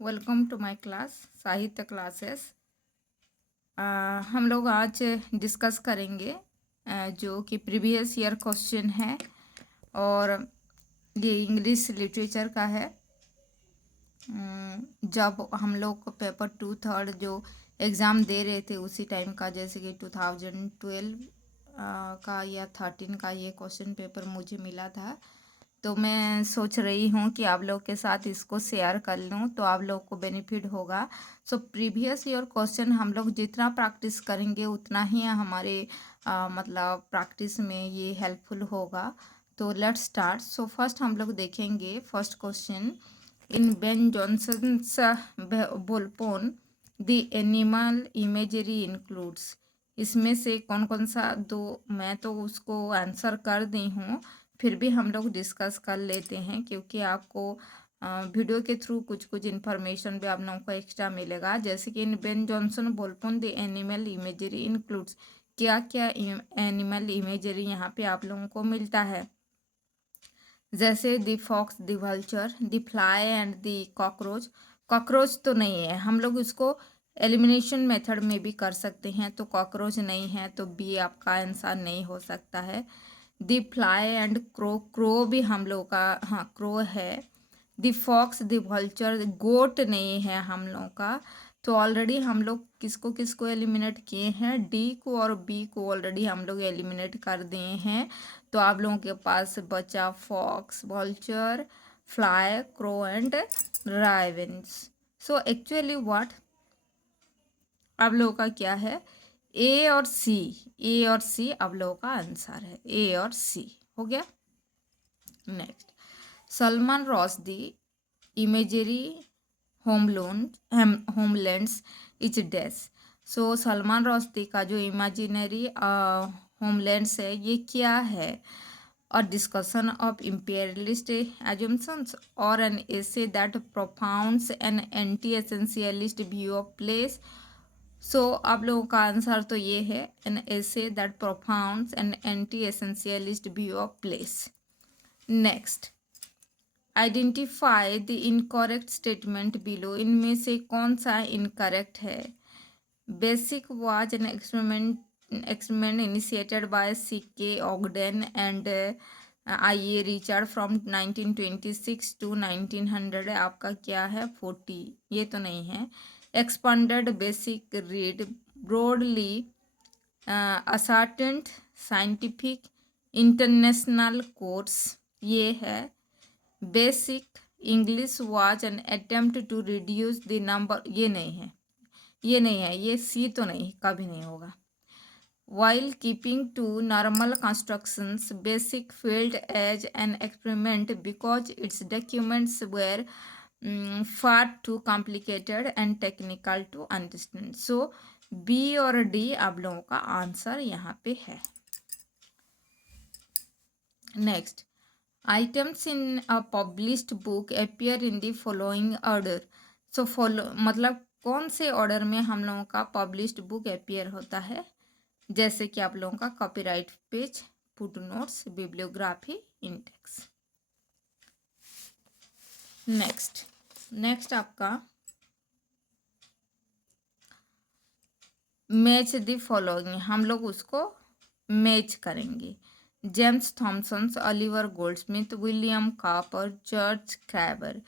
Welcome to my class साहित्य classes. हम लोग आज डिस्कस करेंगे जो कि प्रीवियस ईयर क्वेश्चन है और ये इंग्लिश लिटरेचर का है। जब हम लोग को पेपर 2/3 जो एग्ज़ाम दे रहे थे उसी टाइम का, जैसे कि 2012 का या 13 का ये क्वेश्चन पेपर मुझे मिला था। तो मैं सोच रही हूँ कि आप लोग के साथ इसको शेयर कर लूँ तो आप लोग को बेनिफिट होगा। सो प्रीवियस ईयर क्वेश्चन हम लोग जितना प्रैक्टिस करेंगे उतना ही हमारे मतलब प्रैक्टिस में ये हेल्पफुल होगा। तो लेट्स स्टार्ट। सो फर्स्ट हम लोग देखेंगे first question. In Ben Jonson's Volpone the animal imagery includes. इसमें से कौन कौन सा दो, मैं तो उसको आंसर कर दी हूँ, फिर भी हम लोग डिस्कस कर लेते हैं क्योंकि आपको वीडियो के थ्रू कुछ कुछ इन्फॉर्मेशन भी आप लोगों को एक्स्ट्रा मिलेगा। जैसे कि in Ben Jonson Volpone the animal imagery includes, क्या क्या एनिमल इमेजरी यहाँ पे आप लोगों को मिलता है। जैसे the fox, the vulture, the fly and the cockroach. Cockroach तो नहीं है, हम लोग इसको एलिमिनेशन मेथड में भी कर सकते हैं, तो कॉकरोच नहीं है तो बी आपका आंसर नहीं हो सकता है। The fly and crow, crow भी हम लोग का, हाँ क्रो है। द फॉक्स, द वल्चर, गोट नहीं है हम लोग का। तो ऑलरेडी हम लोग किसको किसको एलिमिनेट किए हैं, डी को और बी को ऑलरेडी हम लोग एलिमिनेट कर दिए हैं। तो आप लोगों के पास बचा fox, vulture, fly, crow and ravens. So actually what आप लोगों का क्या है, ए और सी, ए और सी आप लोगों का आंसर है, ए और सी हो गया। Next, Salman Rushdie imagery homelands each dash. So Salman Rushdie का जो इमेजिनरी होमलैंड्स है ये क्या है, और discussion of imperialist assumptions or an essay that propounds an anti-essentialist view of place। सो आप लोगों का आंसर तो ये है, an essay that propounds an anti-essentialist view of place। Next, identify the incorrect statement below. इनमें से कौन सा इनकरेक्ट है। Basic was an experiment initiated by C.K. Ogden and I.A. Richard from 1926 to 1900। आपका क्या है 40, ये तो नहीं है। Expanded basic read broadly ascertained scientific international course, ये है। Basic English was an attempt to reduce the number, ये नहीं है, ये नहीं है, ये सी तो नहीं, कभी नहीं होगा। While keeping to normal constructions, basic field as an experiment because its documents were far too complicated and technical to understand. So B और डी आप लोगों का आंसर यहाँ पे है। Next, items in a published book appear in the following order। So follow मतलब कौन से ऑर्डर में हम लोगों का पब्लिश्ड बुक अपियर होता है, जैसे कि आप लोगों का copyright page, foot notes, bibliography, index. Next, next आपका मैच द फॉलोइंग, हम लोग उसको मैच करेंगे। James Thomson, Oliver Goldsmith, William Cowper, George Crabbe,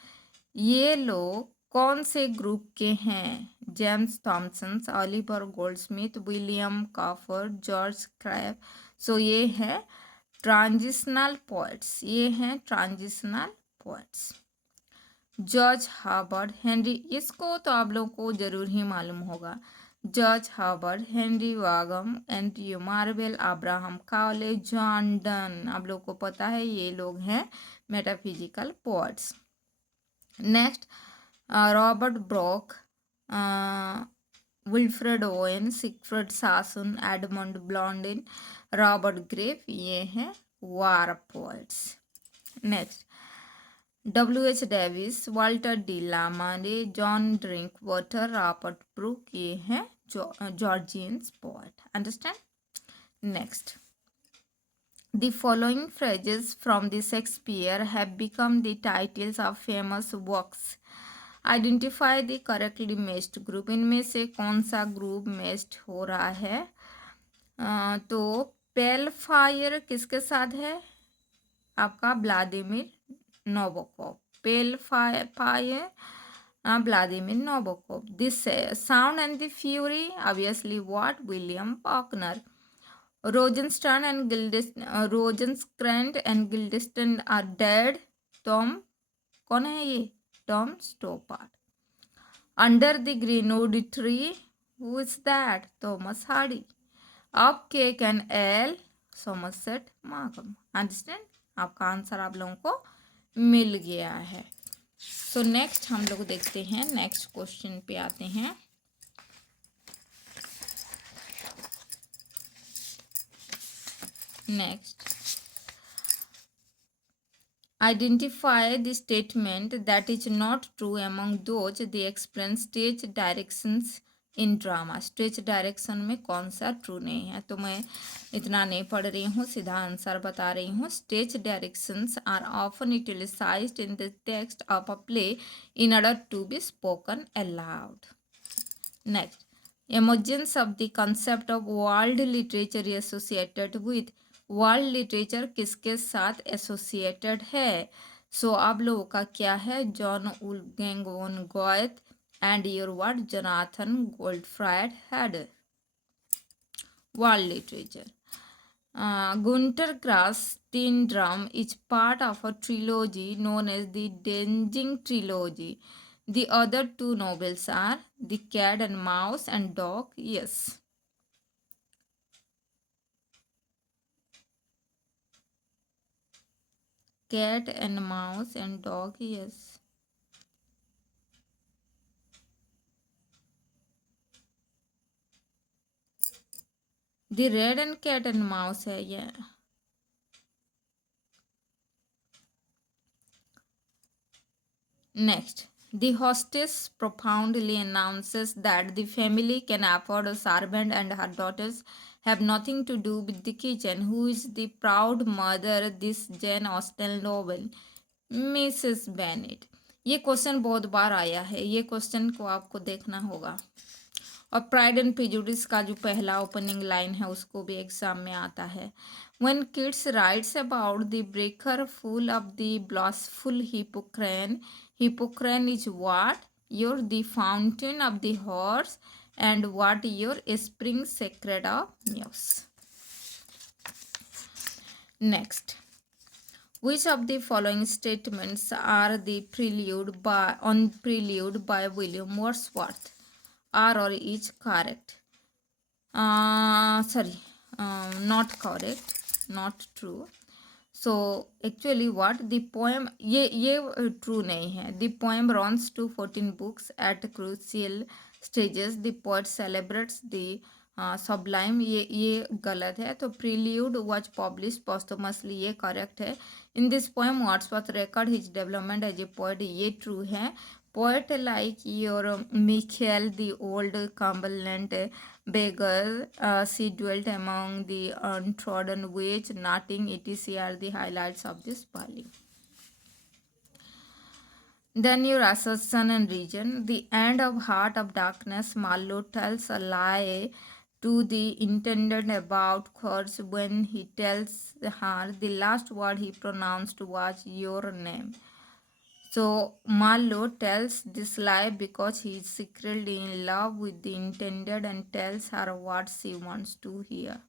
ये लोग कौन से ग्रुप के हैं। James Thomson, Oliver Goldsmith, William Cowper, George Crabbe. So ये है ट्रांजिशनल पोएट्स, ये हैं transitional poets. George Herbert, Henry, इसको तो आप लोगों को जरूर ही मालूम होगा। George Herbert, Henry Vaughan, Andrew marvel, Abraham Cowley, John Donne, आप लोग को पता है ये लोग हैं metaphysical poets. Next, Robert Brooke, Wilfred Owen, Siegfried Sassoon, Edmund Blunden, Robert Graves, ये हैं war poets. Next, W.H. Davies, Walter de la Mare, John Drinkwater, Robert Brooke, ये हैं Georgians poet. Understand. Next, the following phrases from the Shakespeare have become the titles of famous works. Identify the correctly matched group, इनमें से कौन सा group matched हो रहा है? तो पेल फायर किसके साथ है? आपका Vladimir Nabokov. Pale Fire Vladimir Nabokov. This Sound and the Fury, obviously what? William Faulkner. Rosencrantz and Guildenstern are dead. Tom, कौन है ये? Tom Stoppard. Under the Greenwood Tree, who is that? Thomas Hardy. Up Cake and Ale, Somerset Maugham. Understand? आपका answer आप लोगों को मिल गया है। So next हम लोग देखते हैं, नेक्स्ट क्वेश्चन पे आते हैं। Next, identify the statement that is not true among those they explain stage directions in drama. Stage direction में कौन सा ट्रू नहीं है? तो मैं इतना नहीं पढ़ रही हूँ, सीधा आंसर बता रही हूँ। Stage directions are often utilised in the text of a play in order to be spoken aloud. Next, emergence of the concept of world literature associated with, world literature किसके साथ एसोसिएटेड है? सो आप लोगों का क्या है? John Wolfgang von Goethe and your word Jonathan Goldfried had world literature. Gunter Grass Tin Drum is part of a trilogy known as the Denging Trilogy. The other two novels are The Cat and Mouse and Dog. Yes. Cat and Mouse and Dog. Yes. The Red and Cat and Mouse है ये। Next, the hostess profoundly announces that the family can afford a servant and her daughters have nothing to do with the kitchen. Who is the proud mother? This Jane Austen novel, Mrs Bennett. ये question बहुत बार आया है, ये question को आपको देखना होगा। और प्राइड एंड प्रेजुडिस का जो पहला ओपनिंग लाइन है उसको भी एग्जाम में आता है। When kids writes about the breaker full of the blissful Hippocrene is what? You're the fountain of the horse and what your spring secret of news. Next, which of the following statements are the prelude by William Wordsworth? Are or is correct? Not correct, not true. So actually what the poem, ये true नहीं है। The poem runs to 14 books at crucial stages. The poet celebrates the sublime, ये गलत है। तो prelude was published posthumously, ये correct है। In this poem Wordsworth record his development as a poet, ये true है। Poet like your Michael the old Cumberland beggar, she dwelt among the untrodden ways, nothing etc. are the highlights of this poem. Then your assertion and reason. The end of Heart of Darkness, Marlowe tells a lie to the intended about hers when he tells her the last word he pronounced was your name. So Marlowe tells this lie because he is secretly in love with the intended and tells her what she wants to hear.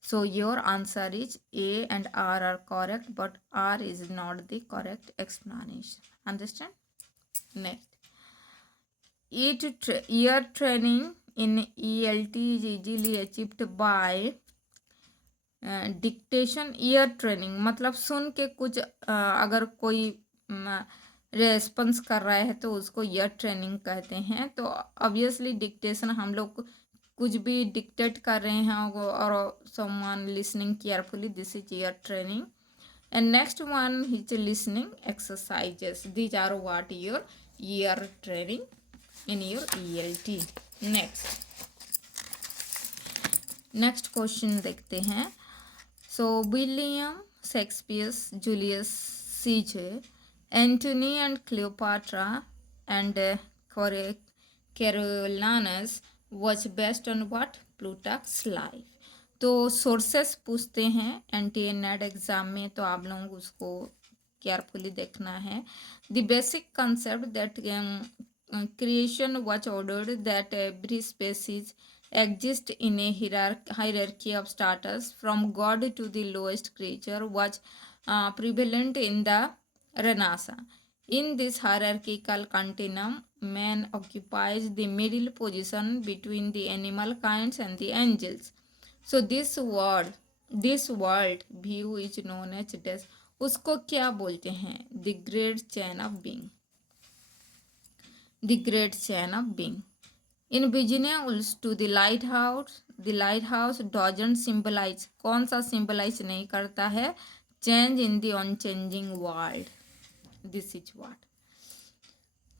So your answer is A and R are correct, but R is not the correct explanation. Understand? Next, ear training in ELT is easily achieved by dictation. Ear training मतलब सुन के कुछ अगर कोई response कर रहा है तो उसको ईयर ट्रेनिंग कहते हैं। तो ऑब्वियसली डिक्टेशन हम लोग कुछ भी डिक्टेट कर रहे हैं और someone listening carefully, this is ear training. And next one is listening exercises, these are what your ear training in your ELT। Next question देखते हैं। So William Shakespeare's Julius Caesar, Antony and Cleopatra, and Coriolanus was based on what? Plutarch's life. तो sources पूछते हैं NTA net exam में, तो आप लोगों को उसको केयरफुली देखना है. The basic concept that creation was ordered, that every species exists in a hierarchy of status from god to the lowest creature was prevalent in the Renaissance. In this hierarchical continuum, man occupies the middle position between the animal kinds and the angels. So this world view is known as death. उसको क्या बोलते हैं? The great chain of being. The great chain of being. In visuals to the lighthouse doesn't symbolize, कौन सा symbolize नहीं करता है? Change in the unchanging world. This is what.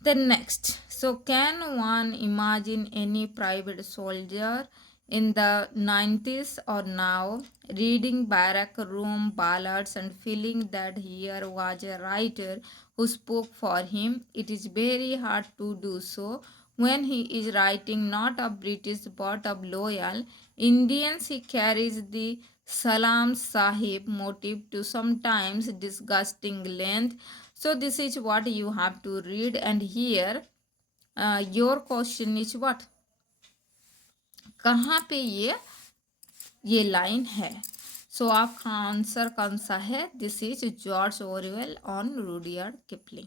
The next. So can one imagine any private soldier in the 90s or now reading barrack room ballads and feeling that here was a writer who spoke for him? It is very hard to do so when he is writing not of British but of loyal Indians. He carries the Salam Sahib motive to sometimes disgusting length. So this is what you have to read, and here your question is what? कहाँ पे ये line है? सो आपका answer कौन सा है? This is George Oravel on Rudyard Kipling.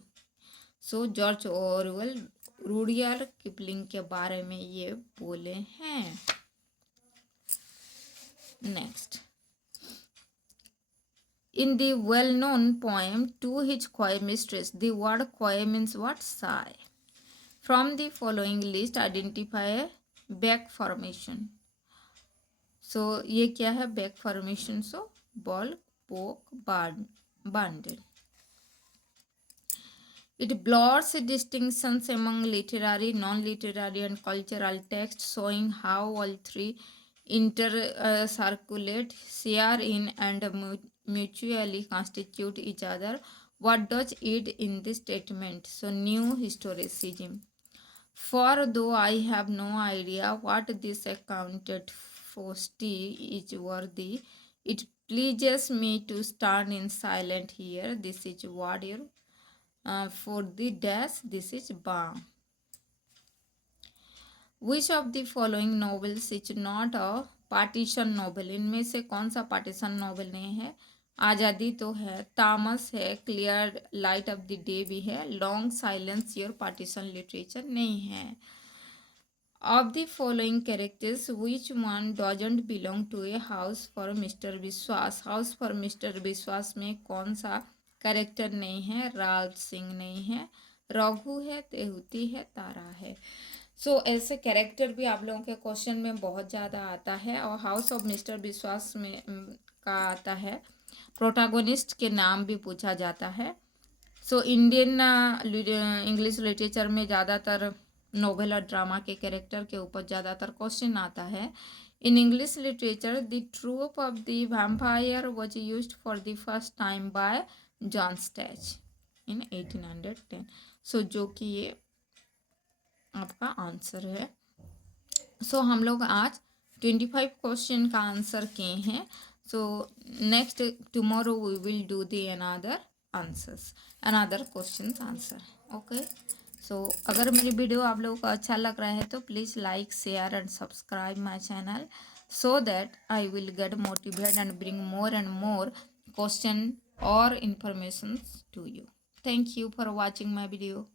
So George Oravel Rudyard Kipling के बारे में ये बोले हैं. Next. In the well-known poem To His Coy Mistress, the word coy means what? Sigh. From the following list, identify a back formation. So ये क्या है? Back formation. So ball, poke, bundle. It blurs distinctions among literary, non-literary, and cultural texts, showing how all three intercirculate, share in, and mutually constitute each other. What does it in this statement? So new historicism. For though I have no idea what this accounted for is worthy, it pleases me to stand in silent here. This is warrior. For the dash, this is balm. Which of the following novels is not a partition novel? इनमें से कौन सा partition novel नहीं है? आज़ादी तो है, तामस है, clear light of the day भी है, long silence your partition literature नहीं है. Of the following characters, which one doesn't belong to a house for Mr. विश्वास? हाउस फॉर मिस्टर विश्वास में कौन सा कैरेक्टर नहीं है? राल सिंह नहीं है, रघु है, तेहुती है, तारा है. सो ऐसे कैरेक्टर भी आप लोगों के क्वेश्चन में बहुत ज़्यादा आता है. और हाउस ऑफ मिस्टर विश्वास में का आता है प्रोटागोनिस्ट के नाम भी पूछा जाता है. सो इंडियन इंग्लिश लिटरेचर में ज़्यादातर नोवेल और ड्रामा के कैरेक्टर के ऊपर ज़्यादातर क्वेश्चन आता है. In English literature the trope of the vampire was used for the first time by John Stagg in 1810. So जो कि ये आपका आंसर है. सो हम लोग आज 25 क्वेश्चन का आंसर किए हैं. So next tomorrow we will do the another question answer. Okay. So अगर मेरी वीडियो आप लोगों को अच्छा लग रहा है तो please like, share and subscribe my channel so that I will get motivated and bring more and more question or informations to you. Thank you for watching my video.